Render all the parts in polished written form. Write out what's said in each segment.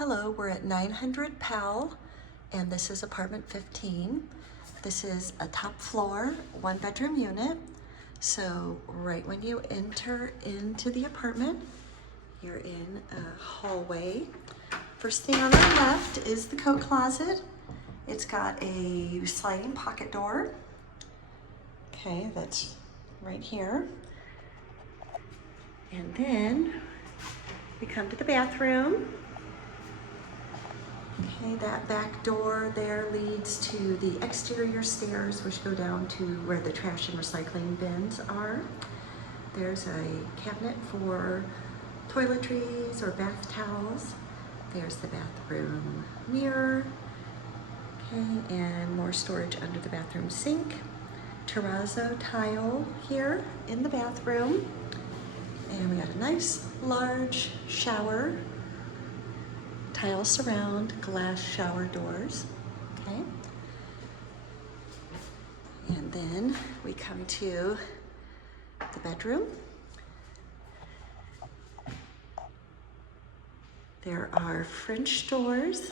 Hello, we're at 900 Powell, and this is apartment 15. This is a top floor, 1-bedroom unit. So right when you enter into the apartment, you're in a hallway. First thing on the left is the coat closet. It's got a sliding pocket door. Okay, that's right here. And then we come to the bathroom. Okay, that back door there leads to the exterior stairs, which go down to where the trash and recycling bins are. There's a cabinet for toiletries or bath towels. There's the bathroom mirror. Okay, and more storage under the bathroom sink. Terrazzo tile here in the bathroom. And we got a nice large shower. Tile surround, glass shower doors, okay? And then we come to the bedroom. There are French doors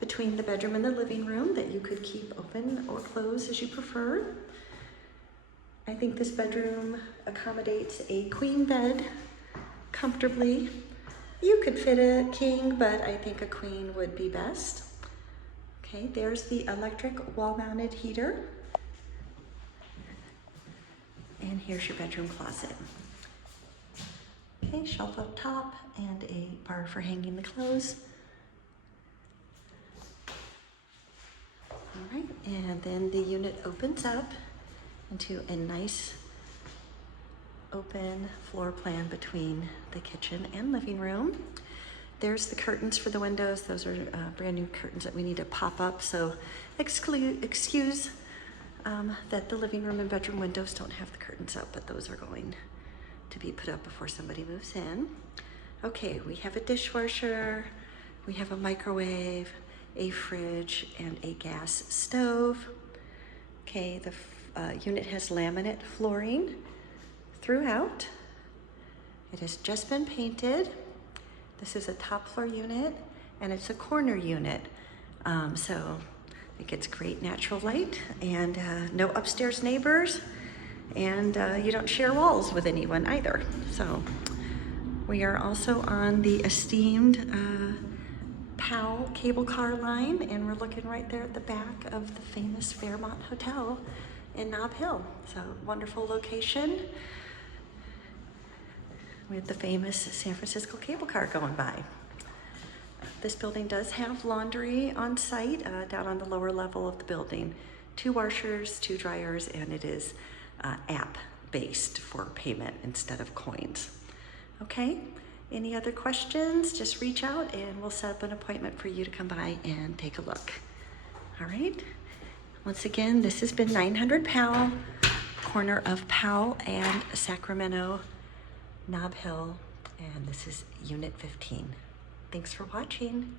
between the bedroom and the living room that you could keep open or close as you prefer. I think this bedroom accommodates a queen bed comfortably. You could fit a king, but I think a queen would be best. Okay, there's the electric wall-mounted heater. And here's your bedroom closet. Okay, shelf up top and a bar for hanging the clothes. All right, and then the unit opens up into a nice open floor plan between the kitchen and living room. There's the curtains for the windows. Those are brand new curtains that we need to pop up, so excuse that the living room and bedroom windows don't have the curtains up, but those are going to be put up before somebody moves in. Okay, we have a dishwasher, we have a microwave, a fridge, and a gas stove. Okay, the unit has laminate flooring throughout. It has just been painted. This is a top floor unit and it's a corner unit. So it gets great natural light and no upstairs neighbors, and you don't share walls with anyone either. So we are also on the esteemed Powell cable car line, and we're looking right there at the back of the famous Fairmont Hotel in Nob Hill. So wonderful location with the famous San Francisco cable car going by. This building does have laundry on site down on the lower level of the building. 2 washers, 2 dryers, and it is app-based for payment instead of coins. Okay, any other questions? Just reach out and we'll set up an appointment for you to come by and take a look. All right, once again, this has been 900 Powell, corner of Powell and Sacramento, Nob Hill, and this is Unit 15. Thanks for watching.